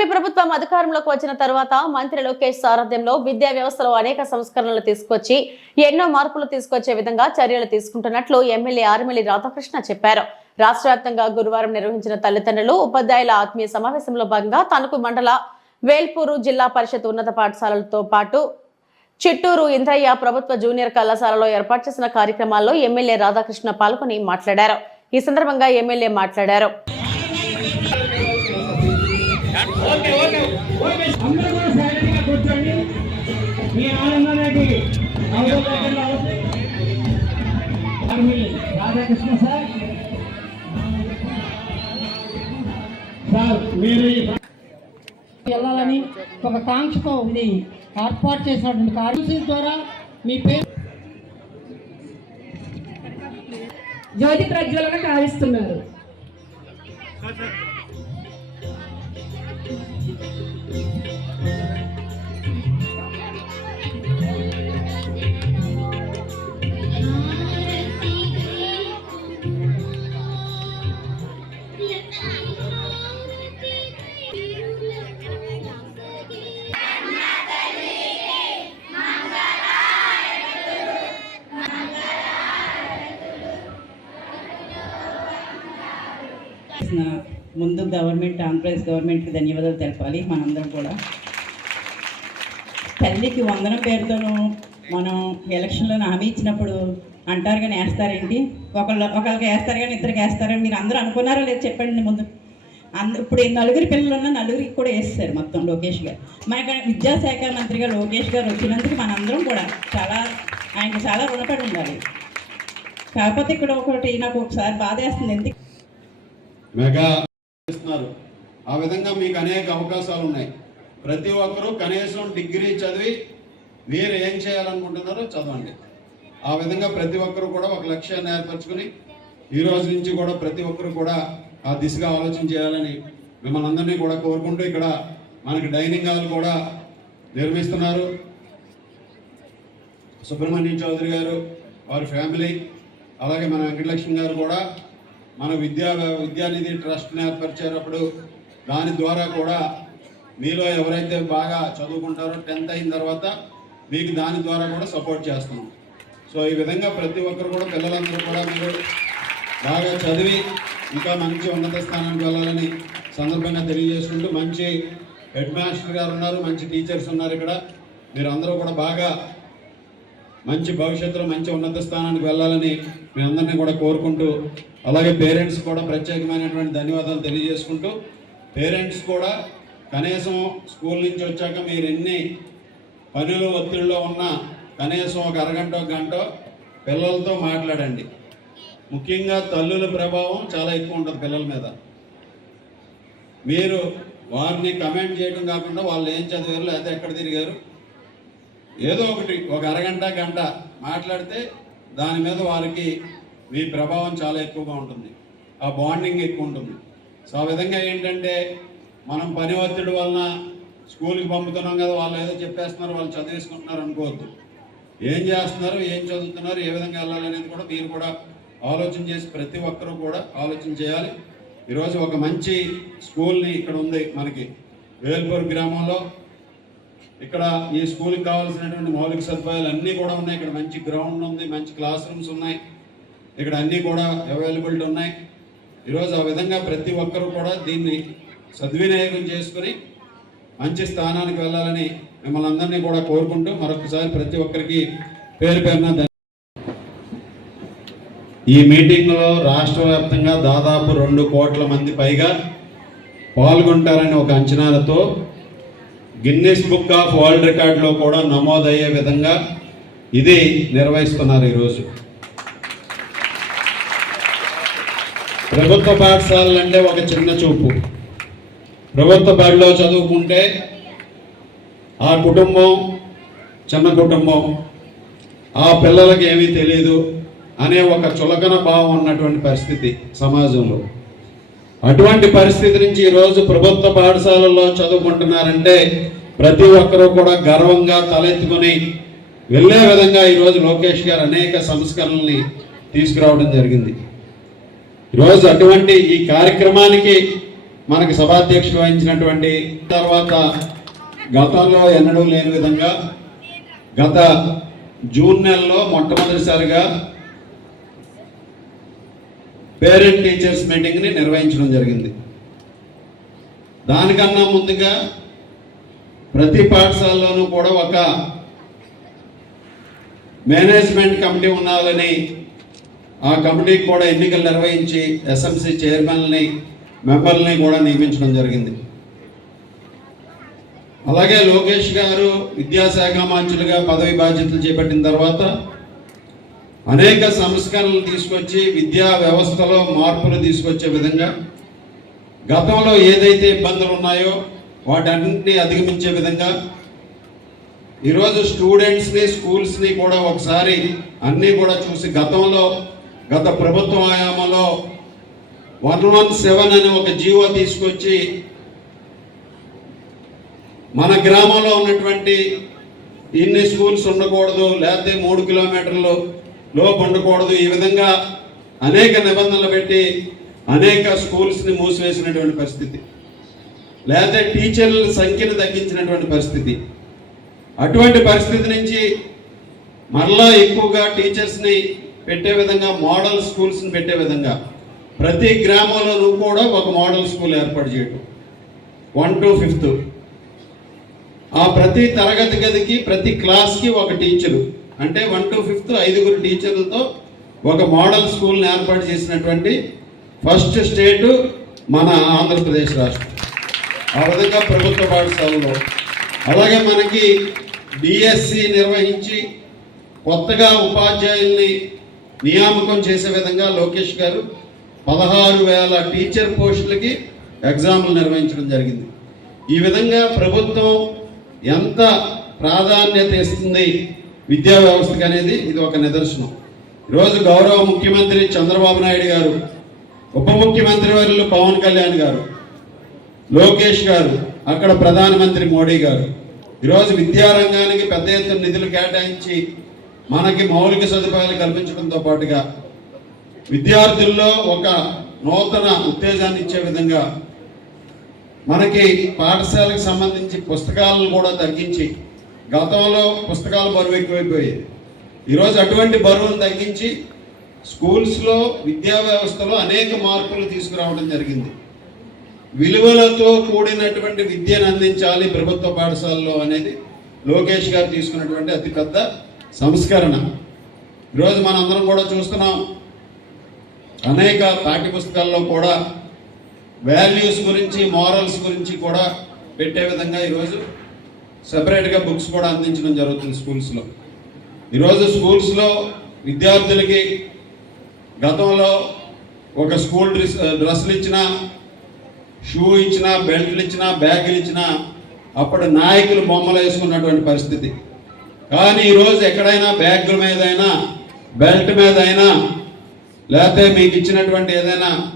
కూటమి ప్రభుత్వం అధికారంలోకి వచ్చిన తర్వాత మంత్రి లోకేష్ సారథ్యంలో విద్యా వ్యవస్థలో అనేక సంస్కరణలు తీసుకొచ్చి ఎన్నో మార్పులు తీసుకొచ్చే విధంగా చర్యలు తీసుకుంటున్నట్లు ఎమ్మెల్యే ఆర్మిలి రాధాకృష్ణ చెప్పారు. రాష్ట్ర వ్యాప్తంగా గురువారం నిర్వహించిన తల్లిదండ్రులు ఉపాధ్యాయుల ఆత్మీయ సమావేశంలో భాగంగా తణుకు మండల వేల్పూరు జిల్లా పరిషత్ ఉన్నత పాఠశాలలతో పాటు చిట్టూరు ఇంద్రయ్య ప్రభుత్వ జూనియర్ కళాశాలలో ఏర్పాటు చేసిన కార్యక్రమాల్లో ఎమ్మెల్యే రాధాకృష్ణ పాల్గొని మాట్లాడారు. ఈ సందర్భంగా ఎమ్మెల్యే మాట్లాడారు. అందరూ కూడా కూర్చోండి. మీ ఆనందానికి అవగాహన రాధాకృష్ణ సార్. సార్ మీరు వెళ్ళాలని ఒక కాంక్షతో ఇది ఏర్పాటు చేసినటువంటి కార్యక్రమం ద్వారా మీ పేరు జ్యోతి ప్రజ్వలన కావిస్తున్నారు. చేసిన ముందు గవర్నమెంట్ ఆంధ్రప్రదేశ్ గవర్నమెంట్కి ధన్యవాదాలు తెలపాలి మనందరం కూడా. తల్లికి వందనం పేరుతోనూ మనం ఎలక్షన్లో హామీ ఇచ్చినప్పుడు అంటారు కానీ వేస్తారేంటి ఒకళ్ళు ఒకళ్ళకి వేస్తారు కానీ ఇద్దరికి వేస్తారని మీరు అందరూ అనుకున్నారో లేదు చెప్పండి ముందు. అంద ఇప్పుడు ఈ నలుగురి పిల్లలు ఉన్న నలుగురికి కూడా వేస్తారు మొత్తం లోకేష్ గారు. మనకి విద్యాశాఖ మంత్రిగా లోకేష్ గారు వచ్చినందుకు మనందరం కూడా చాలా ఆయనకి చాలా రుణపడి ఉండాలి. కాకపోతే ఇక్కడ ఒకటి నాకు ఒకసారి బాధ వేస్తుంది ఎందుకు మెగా ఇస్తున్నారు ఆ విధంగా మీకు అనేక అవకాశాలు ఉన్నాయి. ప్రతి ఒక్కరూ కనీసం డిగ్రీ చదివి మీరు ఏం చేయాలనుకుంటున్నారో చదవండి. ఆ విధంగా ప్రతి ఒక్కరూ కూడా ఒక లక్ష్యాన్ని ఏర్పరచుకుని ఈ రోజు నుంచి కూడా ప్రతి ఒక్కరు కూడా ఆ దిశగా ఆలోచన చేయాలని మిమ్మల్ని అందరినీ కూడా కోరుకుంటూ ఇక్కడ మనకి డైనింగ్ హాల్ కూడా నిర్మిస్తున్నారు. సుబ్రహ్మణ్యం చౌదరి గారు వారి ఫ్యామిలీ అలాగే మన వెంకటలక్ష్మి గారు కూడా మన విద్యా విద్యానిధి ట్రస్ట్ని ఏర్పరిచేటప్పుడు దాని ద్వారా కూడా మీలో ఎవరైతే బాగా చదువుకుంటారో టెన్త్ అయిన తర్వాత మీకు దాని ద్వారా కూడా సపోర్ట్ చేస్తున్నాం. సో ఈ విధంగా ప్రతి ఒక్కరు కూడా పిల్లలందరూ కూడా మీరు బాగా చదివి ఇంకా మంచి ఉన్నత స్థానానికి వెళ్ళాలని సందర్భంగా తెలియజేసుకుంటూ మంచి హెడ్ మాస్టర్ గారు ఉన్నారు మంచి టీచర్స్ ఉన్నారు ఇక్కడ. మీరు అందరూ కూడా బాగా మంచి భవిష్యత్తులో మంచి ఉన్నత స్థానానికి వెళ్ళాలని మీ అందరినీ కూడా కోరుకుంటూ అలాగే పేరెంట్స్ కూడా ప్రత్యేకమైనటువంటి ధన్యవాదాలు తెలియజేసుకుంటూ పేరెంట్స్ కూడా కనీసం స్కూల్ నుంచి వచ్చాక మీరు ఎన్ని పనులు ఒత్తిడిలో ఉన్నా కనీసం ఒక అరగంట ఒక గంట పిల్లలతో మాట్లాడండి. ముఖ్యంగా తల్లుల ప్రభావం చాలా ఎక్కువ ఉంటుంది పిల్లల మీద. మీరు వారిని కమెంట్ చేయడం కాకుండా వాళ్ళు ఏం చదివారు లేకపోతే ఎక్కడ తిరిగారు ఏదో ఒకటి ఒక అరగంట గంట మాట్లాడితే దాని మీద వారికి మీ ప్రభావం చాలా ఎక్కువగా ఉంటుంది. ఆ బాండింగ్ ఎక్కువ ఉంటుంది. సో ఆ విధంగా ఏంటంటే మనం పని ఒత్తిడి వలన స్కూల్కి పంపుతున్నాం కదా వాళ్ళు ఏదో చెప్పేస్తున్నారు వాళ్ళు చదివేసుకుంటున్నారు అనుకోవద్దు. ఏం చేస్తున్నారు ఏం చదువుతున్నారు ఏ విధంగా వెళ్ళాలి అనేది కూడా మీరు కూడా ఆలోచన చేసి ప్రతి ఒక్కరూ కూడా ఆలోచన చేయాలి. ఈరోజు ఒక మంచి స్కూల్ని ఇక్కడ ఉంది మనకి వేల్పూర్ గ్రామంలో. ఇక్కడ ఈ స్కూల్కి కావాల్సినటువంటి మౌలిక సదుపాయాలు అన్నీ కూడా ఉన్నాయి. ఇక్కడ మంచి గ్రౌండ్ ఉంది మంచి క్లాస్ రూమ్స్ ఉన్నాయి. ఇక్కడ అన్నీ కూడా అవైలబిలిటీ ఉన్నాయి. ఈరోజు ఆ విధంగా ప్రతి ఒక్కరూ కూడా దీన్ని సద్వినియోగం చేసుకుని మంచి స్థానానికి వెళ్ళాలని మిమ్మల్ని అందరినీ కూడా కోరుకుంటూ మరొకసారి ప్రతి ఒక్కరికి పేరు పేరున ఈ మీటింగ్లో రాష్ట్ర వ్యాప్తంగా దాదాపు రెండు కోట్ల మంది పైగా పాల్గొంటారని ఒక అంచనాలతో గిన్నెస్ బుక్ ఆఫ్ వరల్డ్ రికార్డులో కూడా నమోదయ్యే విధంగా ఇది నిర్వహిస్తున్నారు ఈరోజు. ప్రభుత్వ పాఠశాలలు అంటే ఒక చిన్న చూపు. ప్రభుత్వ బడిలో చదువుకుంటే ఆ కుటుంబం చిన్న కుటుంబం ఆ పిల్లలకి ఏమీ తెలియదు అనే ఒక చులకన భావం ఉన్నటువంటి పరిస్థితి సమాజంలో. అటువంటి పరిస్థితి నుంచి ఈరోజు ప్రభుత్వ పాఠశాలల్లో చదువుకుంటున్నారంటే ప్రతి ఒక్కరూ కూడా గర్వంగా తలెత్తుకొని వెళ్ళే విధంగా ఈరోజు లోకేష్ గారు అనేక సంస్కరణల్ని తీసుకురావడం జరిగింది. ఈరోజు అటువంటి ఈ కార్యక్రమానికి మనకి సభాధ్యక్షుడు వహించినటువంటి తర్వాత గతంలో ఎన్నడూ లేని విధంగా గత జూన్ నెలలో మొట్టమొదటిసారిగా పేరెంట్ టీచర్స్ మీటింగ్ని నిర్వహించడం జరిగింది. దానికన్నా ముందుగా ప్రతి పాఠశాలలోనూ కూడా ఒక మేనేజ్మెంట్ కమిటీ ఉండాలని ఆ కమిటీకి కూడా ఎన్నికలు నిర్వహించి ఎస్ఎంసీ చైర్మన్ని మెంబర్ని కూడా నియమించడం జరిగింది. అలాగే లోకేష్ గారు విద్యాశాఖ మంత్రులుగా పదవి బాధ్యతలు చేపట్టిన తర్వాత అనేక సంస్కరణలు తీసుకొచ్చి విద్యా వ్యవస్థలో మార్పులు తీసుకొచ్చే విధంగా గతంలో ఏదైతే ఇబ్బందులు ఉన్నాయో వాటన్నింటినీ అధిగమించే విధంగా ఈరోజు స్టూడెంట్స్ని స్కూల్స్ని కూడా ఒకసారి అన్నీ కూడా చూసి గతంలో గత ప్రభుత్వ ఆయామలో వన్ వన్ సెవెన్ అని ఒక జీవో తీసుకొచ్చి మన గ్రామంలో ఉన్నటువంటి ఇన్ని స్కూల్స్ ఉండకూడదు లేకపోతే మూడు కిలోమీటర్లు లోపు ఉండకూడదు ఈ విధంగా అనేక నిబంధనలు పెట్టి అనేక స్కూల్స్ని మూసివేసినటువంటి పరిస్థితి. లేదా టీచర్ల సంఖ్యను తగ్గించినటువంటి పరిస్థితి. అటువంటి పరిస్థితి నుంచి మరలా ఎక్కువగా టీచర్స్ని పెట్టే విధంగా మోడల్ స్కూల్స్ని పెట్టే విధంగా ప్రతి గ్రామంలోనూ కూడా ఒక మోడల్ స్కూల్ ఏర్పాటు చేయడం వన్ టు ఫిఫ్త్. ఆ ప్రతి తరగతి గదికి ప్రతి క్లాస్కి ఒక టీచరు. అంటే వన్ టు ఫిఫ్త్ ఐదుగురు టీచర్లతో ఒక మోడల్ స్కూల్ని ఏర్పాటు చేసినటువంటి ఫస్ట్ స్టేటు మన ఆంధ్రప్రదేశ్ రాష్ట్రం. ఆ విధంగా ప్రభుత్వ పాఠశాలలో. అలాగే మనకి డిఎస్సి నిర్వహించి కొత్తగా ఉపాధ్యాయుల్ని నియామకం చేసే విధంగా లోకేష్ గారు పదహారు వేల టీచర్ పోస్టులకి ఎగ్జామ్లు నిర్వహించడం జరిగింది. ఈ విధంగా ప్రభుత్వం ఎంత ప్రాధాన్యత ఇస్తుంది విద్యా వ్యవస్థకు అనేది ఇది ఒక నిదర్శనం. ఈరోజు గౌరవ ముఖ్యమంత్రి చంద్రబాబు నాయుడు గారు ఉప ముఖ్యమంత్రి వర్యులు పవన్ కళ్యాణ్ గారు లోకేష్ గారు అక్కడ ప్రధానమంత్రి మోడీ గారు. ఈరోజు విద్యారంగానికి పెద్ద ఎత్తున నిధులు కేటాయించి మనకి మౌలిక సదుపాయాలు కల్పించడంతో పాటుగా విద్యార్థుల్లో ఒక నూతన ఉత్తేజాన్ని ఇచ్చే విధంగా మనకి పాఠశాలకు సంబంధించి పుస్తకాలను కూడా తగ్గించి గతంలో పుస్తకాలు బరువు ఎక్కువైపోయాయి. ఈరోజు అటువంటి బరువును తగ్గించి స్కూల్స్లో విద్యా వ్యవస్థలో అనేక మార్పులు తీసుకురావడం జరిగింది. విలువలతో కూడినటువంటి విద్యను అందించాలి ప్రభుత్వ పాఠశాలలో అనేది లోకేష్ గారు తీసుకున్నటువంటి అతిపెద్ద సంస్కరణ. ఈరోజు మనందరం కూడా చూస్తున్నాం. అనేక పాఠ్యపుస్తకాల్లో కూడా వాల్యూస్ గురించి మారల్స్ గురించి కూడా పెట్టే విధంగా ఈరోజు సెపరేట్గా బుక్స్ కూడా అందించడం జరుగుతుంది స్కూల్స్లో. ఈరోజు స్కూల్స్లో విద్యార్థులకి గతంలో ఒక స్కూల్ డ్రెస్ డ్రెస్సులు ఇచ్చినా షూ ఇచ్చినా బెల్ట్లు ఇచ్చినా బ్యాగులు ఇచ్చినా అప్పుడు నాయకులు బొమ్మలు వేసుకున్నటువంటి పరిస్థితి. కానీ ఈరోజు ఎక్కడైనా బ్యాగుల మీద అయినా బెల్ట్ మీద అయినా లేకపోతే మీకు ఇచ్చినటువంటి ఏదైనా